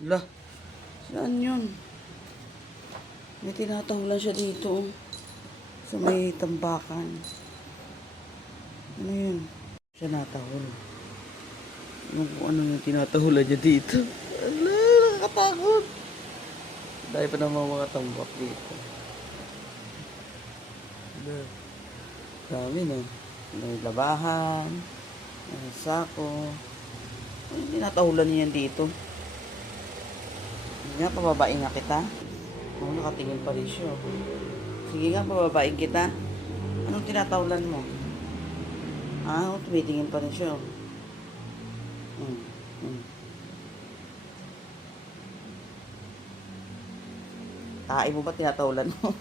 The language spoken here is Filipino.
Lah, saan yun? May tinatahulan siya dito. Sa may tambakan. Ano yun? Siya natahol. Ano yung tinatahulan niya dito? Ala, nakakatakot. Dahil pa naman mga tambak dito. Ala, dami na. May labahan. May sako. Ano yung tinatahulan niya dito? Sige nga, pababain nga kita. Oo, nakatingin pa rin siya. Sige nga, pababain kita. Anong tinatawalan mo? Tumitingin pa rin siya. Tae mo ba tinatawalan mo?